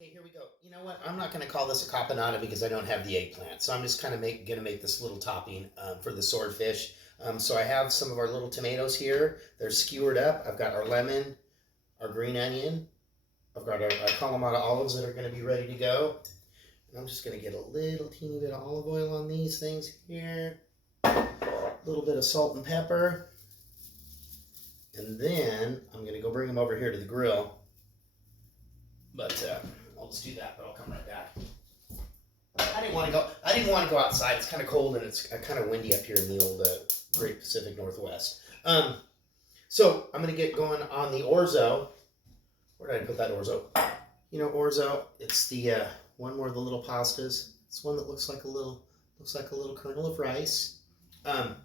Okay, here we go. You know what? I'm not going to call this a caponata because I don't have the eggplant. So I'm just kind of going to make this little topping for the swordfish. So I have some of our little tomatoes here. They're skewered up. I've got our lemon, our green onion. I've got our Kalamata olives that are going to be ready to go. And I'm just going to get a little teeny bit of olive oil on these things here. A little bit of salt and pepper. And then I'm going to go bring them over here to the grill. But I'll just do that, but I'll come right back. I didn't want to go outside. It's kind of cold and it's kind of windy up here in the old Great Pacific Northwest. So I'm going to get going on the orzo. Where did I put that orzo? You know orzo. It's the one where the little pastas. It's one that looks like a little kernel of rice. I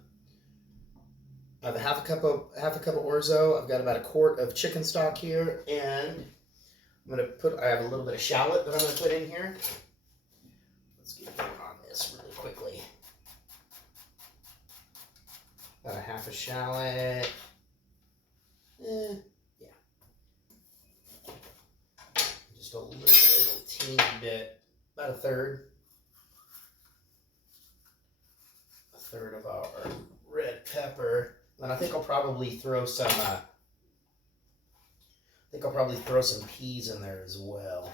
have a half a cup of orzo. I've got about a quart of chicken stock here, and I have a little bit of shallot that I'm going to put in here. Let's get going on this really quickly. About a half a shallot. Yeah. Just a little teeny bit. About a third. A third of our red pepper. And I think I'll probably throw some peas in there as well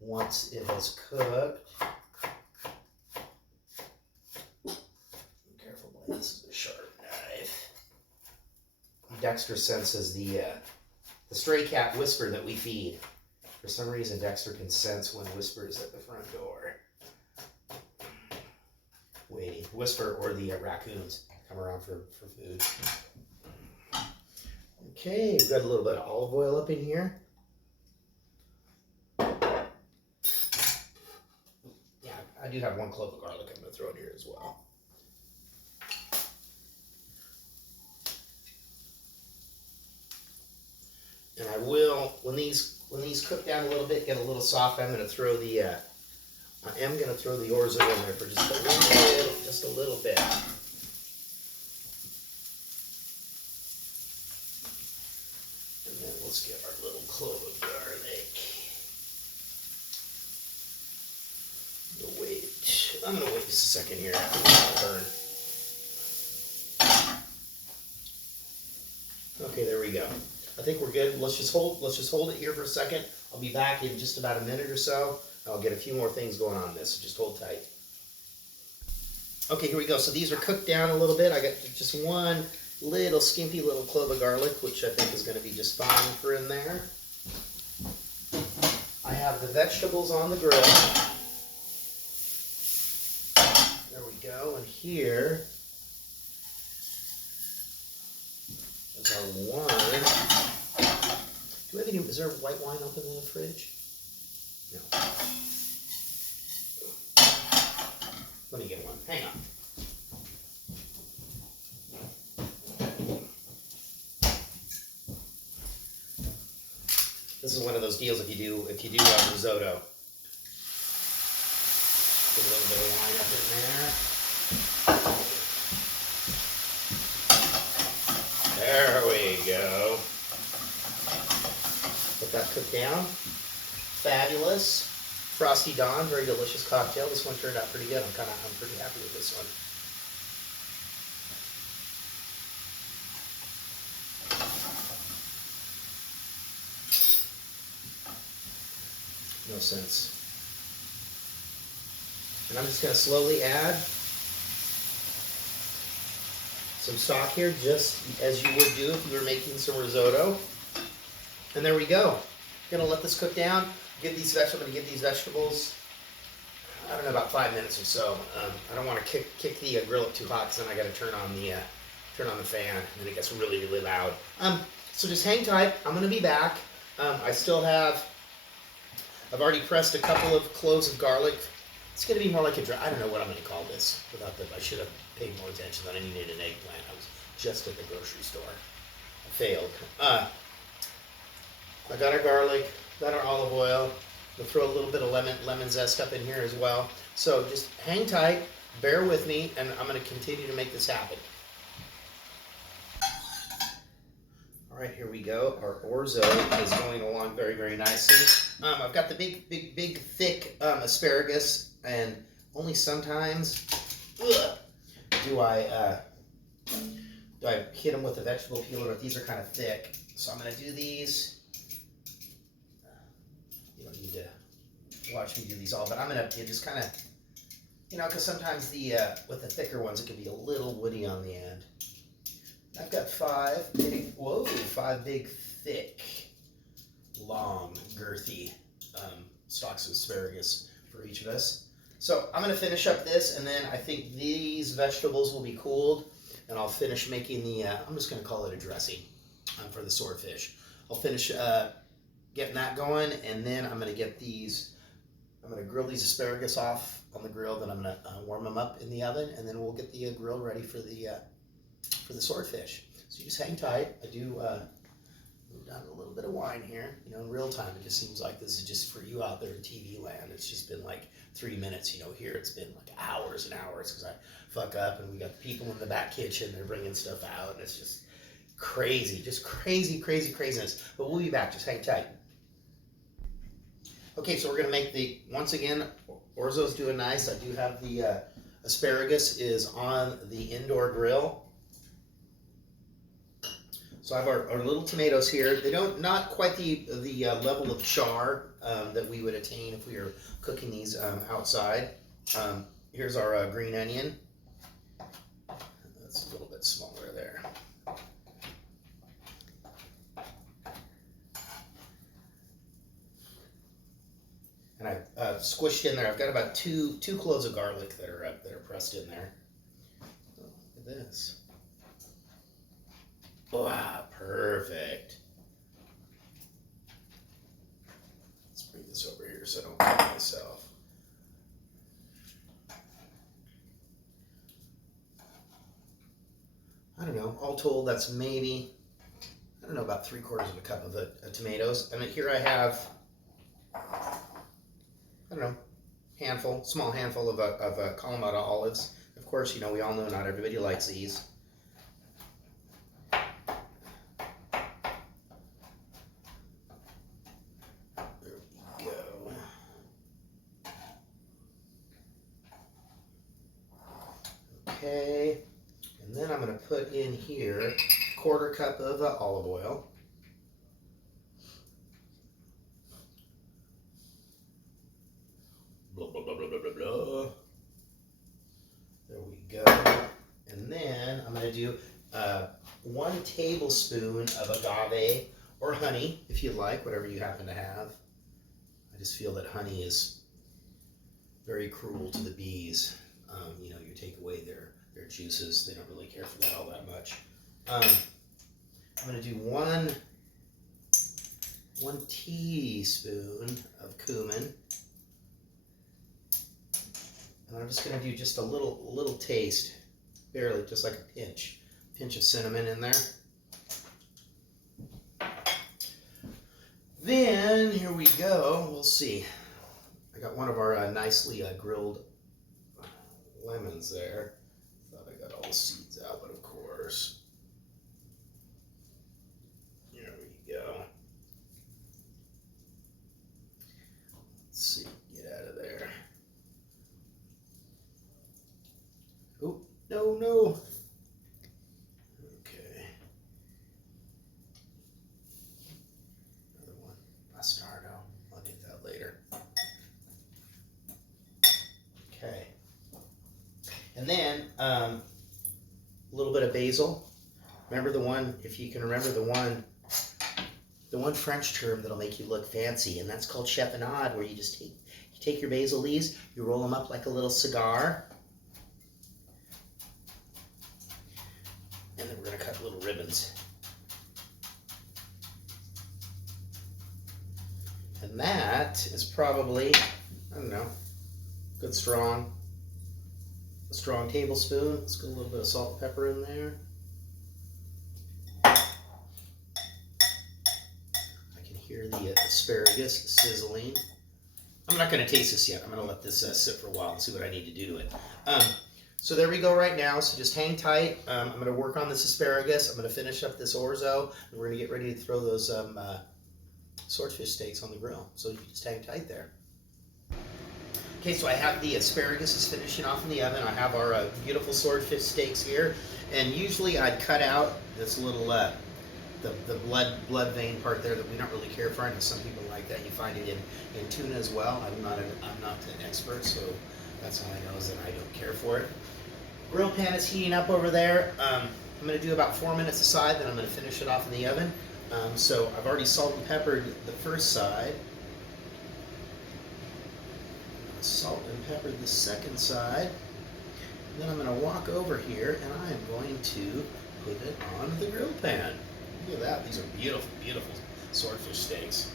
once it has cooked. Be careful, boy, this is a sharp knife. Dexter senses the stray cat Whisper that we feed. For some reason, Dexter can sense when Whisper is at the front door. Waiting. Whisper or the raccoons come around for food. Okay, we've got a little bit of olive oil up in here. Yeah, I do have one clove of garlic I'm going to throw in here as well. And I will, when these cook down a little bit, get a little soft, I'm going to throw the orzo in there for just a little bit. And then let's get our little clove of garlic. I'm going to wait just a second here after this burn. Okay, there we go. I think we're good. Let's just hold it here for a second. I'll be back in just about a minute or so. I'll get a few more things going on this, so just hold tight. Okay, here we go. So these are cooked down a little bit. I got just one little skimpy little clove of garlic, which I think is going to be just fine for in there. I have the vegetables on the grill. There we go. And here is our wine. Do we have any? Is there white wine open in the fridge? No. Let me get one. Hang on. This is one of those deals if you do risotto. Put a little bit of wine up in there. There we go. Let that cook down. Fabulous. Frosty Dawn, very delicious cocktail. This one turned out pretty good. I'm pretty happy with this one. No sense. And I'm just going to slowly add some stock here, just as you would do if you were making some risotto. And there we go. I'm going to let this cook down. I'm going to give these vegetables, I don't know, about 5 minutes or so. I don't want to kick the grill up too hot, because then I got to turn on the fan, and then it gets really, really loud. So just hang tight. I'm going to be back. I've already pressed a couple of cloves of garlic. It's going to be more like I don't know what I'm going to call this. I should have paid more attention that I needed an eggplant. I was just at the grocery store. I failed. I got our garlic, got our olive oil. We'll throw a little bit of lemon zest up in here as well. So just hang tight, bear with me, and I'm going to continue to make this happen. All right, here we go. Our orzo is going along very, very nicely. I've got the big, thick asparagus, and only sometimes do I hit them with a vegetable peeler, but these are kind of thick. So I'm going to do these. You don't need to watch me do these all, but I'm going to just kind of, because sometimes with the thicker ones, it can be a little woody on the end. I've got five big, thick, long, girthy stalks of asparagus for each of us. So I'm going to finish up this, and then I think these vegetables will be cooled, and I'll finish making I'm just going to call it a dressing for the swordfish. I'll finish getting that going, and then I'm going to grill these asparagus off on the grill, then I'm going to warm them up in the oven, and then we'll get the grill ready for the swordfish. So you just hang tight. I do move down a little bit of wine here. In real time, it just seems like this is just for you out there in TV land. It's just been like 3 minutes. Here it's been like hours and hours because I fuck up, and we got the people in the back kitchen. They're bringing stuff out, and it's just crazy, craziness. But we'll be back. Just hang tight. Okay, so we're gonna make once again, orzo's doing nice. I do have the asparagus is on the indoor grill. So I have our little tomatoes here. They not quite the level of char that we would attain if we were cooking these outside. Here's our green onion. That's a little bit smaller there. And I've squished in there. I've got about two cloves of garlic that are pressed in there. Oh, look at this. Wow, perfect. Let's bring this over here so I don't cut myself. I don't know, all told, that's maybe, about 3/4 of a cup of tomatoes. And then here I have, small handful of Kalamata olives. Of course, we all know not everybody likes these. Okay, and then I'm going to put in here 1/4 cup of olive oil. Blah, blah, blah, blah, blah, blah, blah. There we go. And then I'm going to do 1 tablespoon of agave or honey, if you like, whatever you happen to have. I just feel that honey is very cruel to the bees. You take away their juices. They don't really care for that all that much. I'm going to do one teaspoon of cumin. And I'm just going to do just a little taste, barely, just like a pinch of cinnamon in there. Then, here we go. We'll see. I got one of our nicely grilled lemons there. Thought I got all the seeds out, but of course. There we go. Let's see, get out of there. Oh, no. Okay. Another one, bastardo. I'll get that later. Okay. And then a little bit of basil. Remember the one, if you can remember the one French term that'll make you look fancy, and that's called chiffonade, where you just take your basil leaves, you roll them up like a little cigar, and then we're going to cut little ribbons. And that is probably, I don't know, good a strong tablespoon. Let's get a little bit of salt and pepper in there. I can hear the asparagus sizzling. I'm not going to taste this yet. I'm going to let this sit for a while and see what I need to do to it. So there we go right now. So just hang tight. I'm going to work on this asparagus. I'm going to finish up this orzo. And we're going to get ready to throw those swordfish steaks on the grill. So you just hang tight there. Okay, so I have the asparagus is finishing off in the oven. I have our beautiful swordfish steaks here. And usually I'd cut out this little, the blood vein part there that we don't really care for. I know some people like that. You find it in tuna as well. I'm not an expert, so that's all I know is that I don't care for it. Grill pan is heating up over there. I'm going to do about 4 minutes aside, then I'm going to finish it off in the oven. So I've already salt and peppered the first side. Salt and peppered the second side. And then I'm going to walk over here and I am going to put it on the grill pan. Look at that. These are beautiful, beautiful swordfish steaks.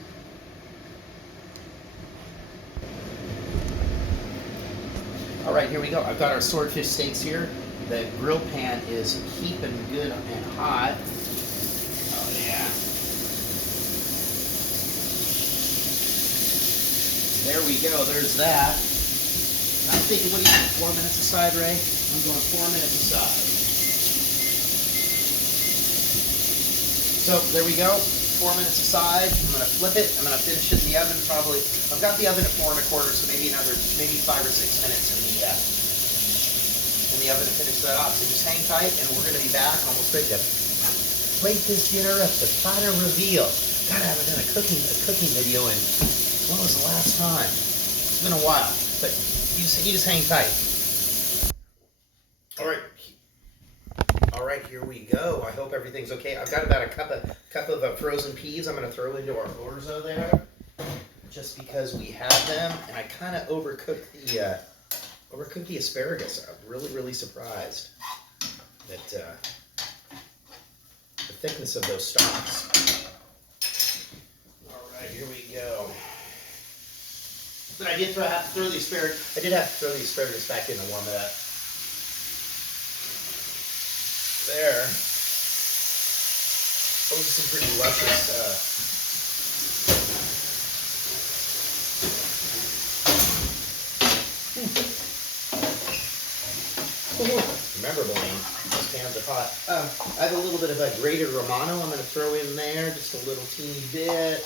All right, here we go. I've got our swordfish steaks here. The grill pan is heaping good and hot. Oh, yeah. There we go. There's that. I'm thinking, what do you think, 4 minutes aside, Ray? I'm going 4 minutes aside. So there we go. 4 minutes aside. I'm going to flip it. I'm going to finish it in the oven probably. I've got the oven at 4 1/4, so maybe 5 or 6 minutes in the oven to finish that off. So just hang tight, and we're going to be back almost ready to plate this dinner up. The platter reveal. God, I haven't done a cooking video in, when was the last time? It's been a while, but you just hang tight. All right, here we go. I hope everything's okay. I've got about a cup of frozen peas I'm going to throw into our orzo there, just because we have them, and I kind of overcooked the asparagus. I'm really surprised that the thickness of those stalks. All right, here we go. But I did have to throw the asparagus. I did have to throw the asparagus back in to warm it up. There. Those are some pretty luscious. Remember, Blaine, those pans are hot. I have a little bit of a grated Romano I'm going to throw in there, just a little teeny bit.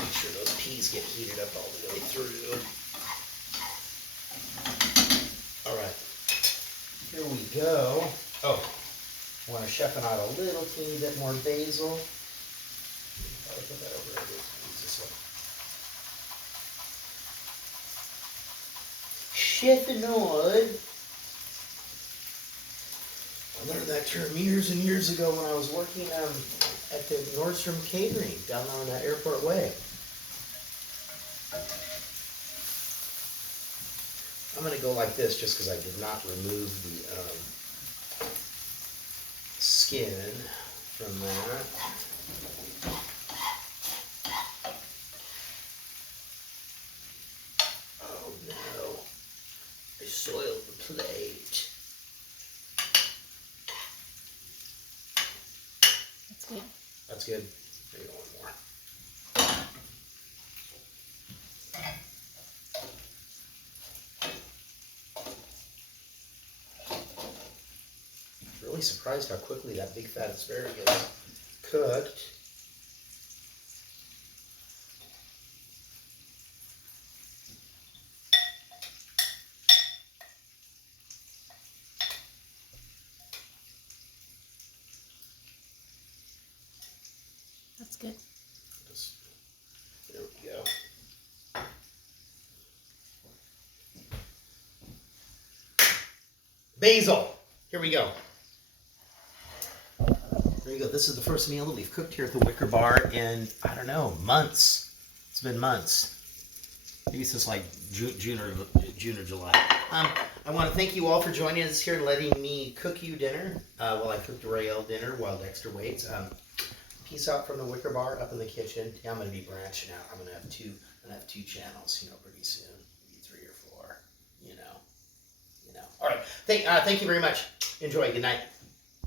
Make sure those peas get heated up all the way through. All right, here we go. Oh. I want to chef out a little teeny bit more basil. I'll put that over there. Use this one. Chiffonade. I learned that term years and years ago when I was working at the Nordstrom Catering down on Airport Way. I'm going to go like this just because I did not remove the skin from that. Oh no, I soiled the plate. That's good. That's good. There you go, one more. Really surprised how quickly that big fat asparagus cooked. That's good. There we go. Basil. Here we go. There you go. This is the first meal that we've cooked here at the Wicker Bar in, I don't know, months. It's been months. Maybe since like June or July. I want to thank you all for joining us here and letting me cook you dinner while I cooked Rael dinner while Dexter waits. Peace out from the Wicker Bar up in the kitchen. Yeah, I'm going to be branching out. I'm going to have two channels, pretty soon. Maybe 3 or 4, All right. Thank you very much. Enjoy. Good night.